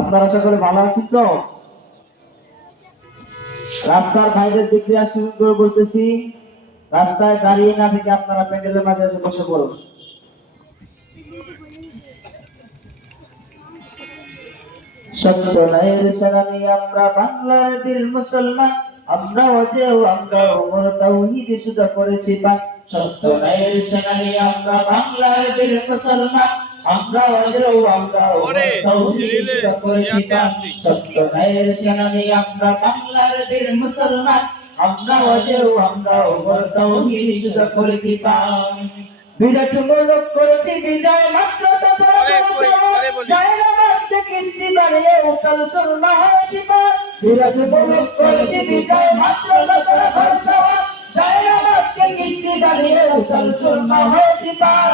আপনারা সকলে ভালো আছেন তো? রাস্তার বাইরের দিক দিয়ে আসুন করে বলতেছি, রাস্তায় দাঁড়িয়ে না থেকে আপনারা প্যান্ডেলের মাঝে এসে বসে পড়ুন। সত্য ন্যায়ের সেনানি আমরা বাংলার বীর মুসলমান, আমরা অজেয় আমরা ওমর তাওহীদ শুধু করেছি পান। সত্য ন্যায়ের সেনানি আমরা বাংলার বীর মুসলমান, আমরা অজেয় আমরা ওমর তাওহীদ শুধু করেছি পান। সত্য ন্যায়ের সেনানি আমরা বাংলার বীর মুসলমান, আমরা অজেয় আমরা ওমর তাওহীদ শুধু করেছি পান। বিরাট মুলক করেছি বিজয় মাত্র 17 বছর, কিস্তি বাড়িয়ে উকাল সুরমা হয়েছি পার। বিরাট মুলক করেছি বিজয় মাত্র 17 বছর, জায়নামাজকে কিস্তি বাড়িয়ে উকাল সুরমা হয়েছি পার।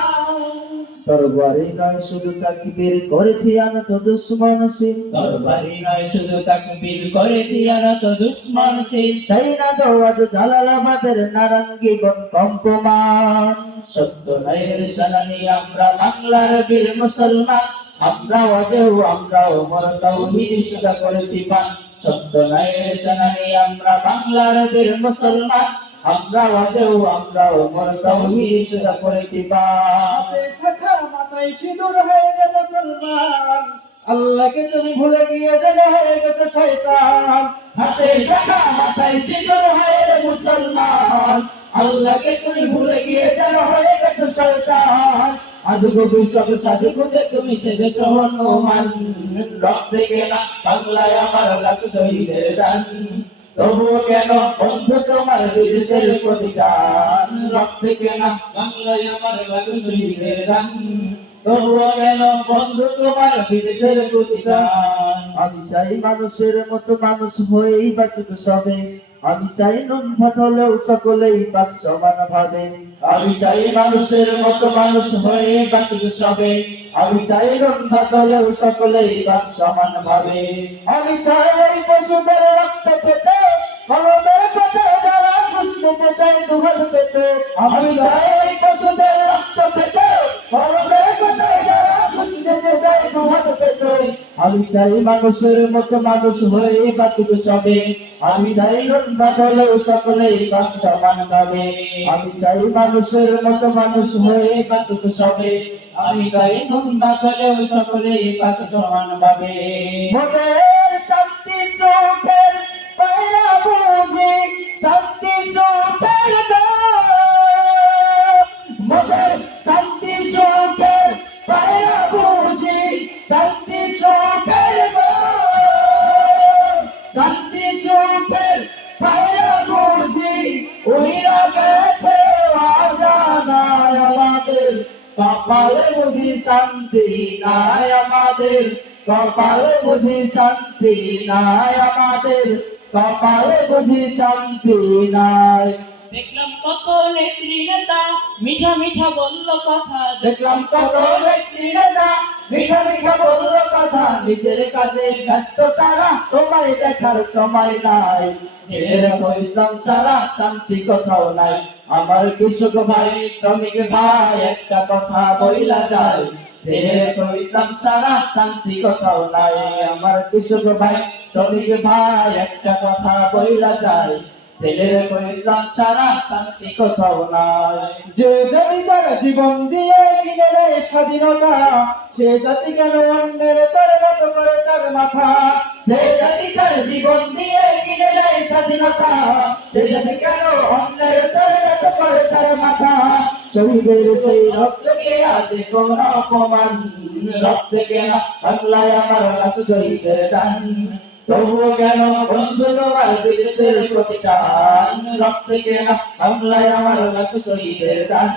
তরবারি নয় শুধু তাকবীর করেছি আনত দুশমনশীল, তরবারি নয় শুধু তাকবীর করেছি আনত দুশমনশীল। সেই না দোয়াজ জালালাবাদের নারাঙ্গীগণ কম্পমান। সত্য ন্যায়ের সেনানি আমরা বাংলার বীর মুসলমান, আমরা অজেয় আমরা ওমর তাওহীদ শুধু করেছি পান। সত্য ন্যায়ের সেনানি আমরা বাংলার বীর মুসলমান, আমরা অজেয় আমরা ওমর তাওহীদ শুধু করেছি পান। শাখা মাথায় সিঁদুর হয়ে গেল মুসলমান, আল্লাহকে তুমি ভুলে গিয়ে যেন হয়ে গেছে শয়তান। হাতে শাখা মাথায় সিঁদুর হয়ে মুসলমান, আল্লাহকে তুমি ভুলে গিয়ে যেন হয়ে গেছো শয়তান। আজগো সব সাজু খুঁজে তুমি সেজেছো হনুমান, রক্তে কেনা বাংলায় আমার লাখ শহীদের দান। তবুও কেন বন্ধু তোমার বিদেশের প্রতিদান, রক্তে কেনা বাংলায় আমার লাখ শহীদের দান। তবুও কেন বন্ধু তোমার বিদেশের প্রতিদান। আমি চাই মানুষের মতো মানুষ হয়েই বাঁচুক সবে, আমি চাই নুন ভাত হলেও সকলেই পাক সমান ভাবে। আমি চাই মানুষের মতো মানুষ হয়ে বাঁচুক সবে, আমি চাই নুন ভাত হলেও সকলেই পাক সমান ভাবে। আমি চাই এই পশুদের রক্ত পেতে, কলমের পথে যারা ঘুষ নিতে চাই দুহাত পেতে। আমি চাই এই পশুদের রক্ত পেতে, কলমের পথে যারা ঘুষ নিতে চাই দুহাত পেতে। আমি চাই মানুষের মতো মানুষ হয়ে বাঁচুক সবে, আমি চাই নুন ভাত হলেও সকলেই পাক সমান ভাবে। আমি চাই মানুষের মতো মানুষ হয়ে বাঁচুক সবে, আমি চাই নুন ভাত হলেও সকলেই পাক সমান ভাবে। মোদের শান্তি সুখের পায়া বুঝি, শান্তি সুখের দাম। মোদের শান্তি সুখের পায়া বুঝি, শান্তি সুখের দাম। শান্তি সুখের পায়া বুঝি, উইরা গেছে অজানায় আমাদের। কপালে বুঝি শান্তি নাই আমাদের, কপালে বুঝি শান্তি নাই আমাদের, কপালে বুঝি শান্তি নাই। দেখলাম কত নেত্রী নেতা মিঠা মিঠা বলল কথা, দেখলাম কত ব্যক্তি নেতা মিঠা মিঠা বলল কথা, নিজের কাজে ব্যস্ত তারা, তোমায় দেখার সময় নাই। জেনে রাখো ইসলাম ছাড়া শান্তি কোথাও নাই। আমার কৃষক ভাই শ্রমিক ভাই একটা কথা বইলা যায়, জেনে রাখো ইসলাম ছাড়া শান্তি কোথাও নাই। আমার কৃষক ভাই শ্রমিক ভাই একটা কথা বইলা যায়, জেনে রাখো ইসলাম ছাড়া শান্তি কোথাও নাই। যে জাতি তার জীবন দিয়ে কিনে নেয় স্বাধীনতা, সে জাতি কেন অন্যের তরে নত করে তার মাথা। যে জাতি তার জীবন দিয়ে কিনে নেয় স্বাধীনতা, সে জাতি কেন অন্যের তরে নত করে তার মাথা। শহীদের সেই রক্তকে আজ কোন অপমান, রক্তে কেনা বাংলায় আমার লাখ শহীদের দান। তবুও কেন বন্ধু তোমার বিদেশের প্রতিদান, রক্তে কেনা বাংলায় আমার লাখ শহীদের দান।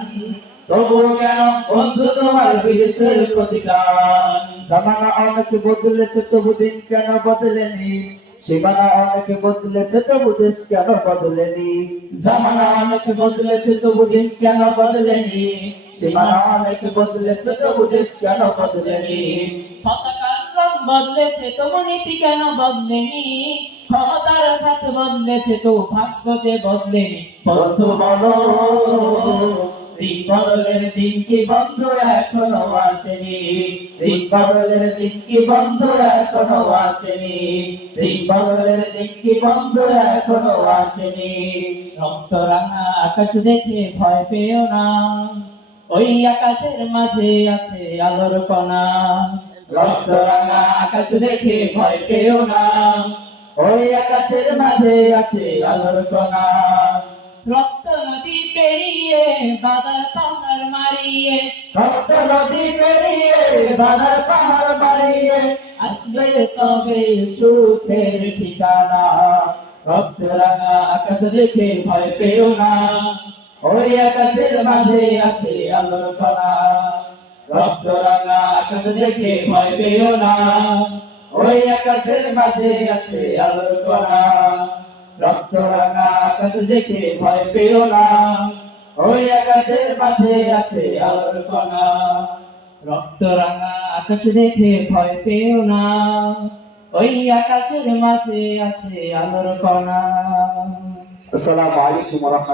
তবুও কেন বন্ধু তোমার বিদেশের প্রতিদান। জামানা অনেক বদলেছে তবু দিন কেন বদলেনি, সীমানা অনেক বদলেছে তবু দেশ কেন বদলেনি। জামানা অনেক বদলেছে তবু দিন কেন বদলেনি, সীমানা অনেক বদলেছে তবু দেশ কেন বদলেনি। পতাকার রং বদলেছে তবু নীতি কেন বদলেনি, ক্ষমতার হাত বদলেছে তো ভাগ্য যে বদলেনি। বন্ধু বলো দিন বদলের দিন কি বন্ধু এখনো আসেনি, দিন বদলের দিন কি বন্ধু এখনো আসেনি, দিন বদলের দিন কি বন্ধু এখনো আসেনি। রক্ত রাঙা আকাশ দেখে ভয় পেও না, ওই আকাশের মাঝে আছে আলোর কণা। রক্ত রাঙা আকাশ দেখে ভয় পেও না, ওই আকাশের মাঝে আছে আলোর কণা। রক্ত নদী পেরিয়ে বাধার পাহাড় মারিয়ে, রক্ত নদী পেরিয়ে বাধার পাহাড় মারিয়ে আসবে তবে সুখের ঠিকানা। রক্ত রাঙা আকাশ দেখে ভয় পেও না, ওই আকাশের মাঝে আছে আলোর কণা। রক্ত রাঙা আকাশ দেখে ভয় পেও না, ওই আকাশের মাঝে আছে আলোর কণা। রক্ত রাঙা আকাশ দেখে ভয় পেও না, ওই আকাশের মাঝে আছে আলোর কণা। রক্ত রাঙা আকাশ দেখে ভয় পেও না, ওই আকাশের মাঝে আছে আলোর কণা। আসসালামু আলাইকুম ওয়া রাহমাতুল্লাহ।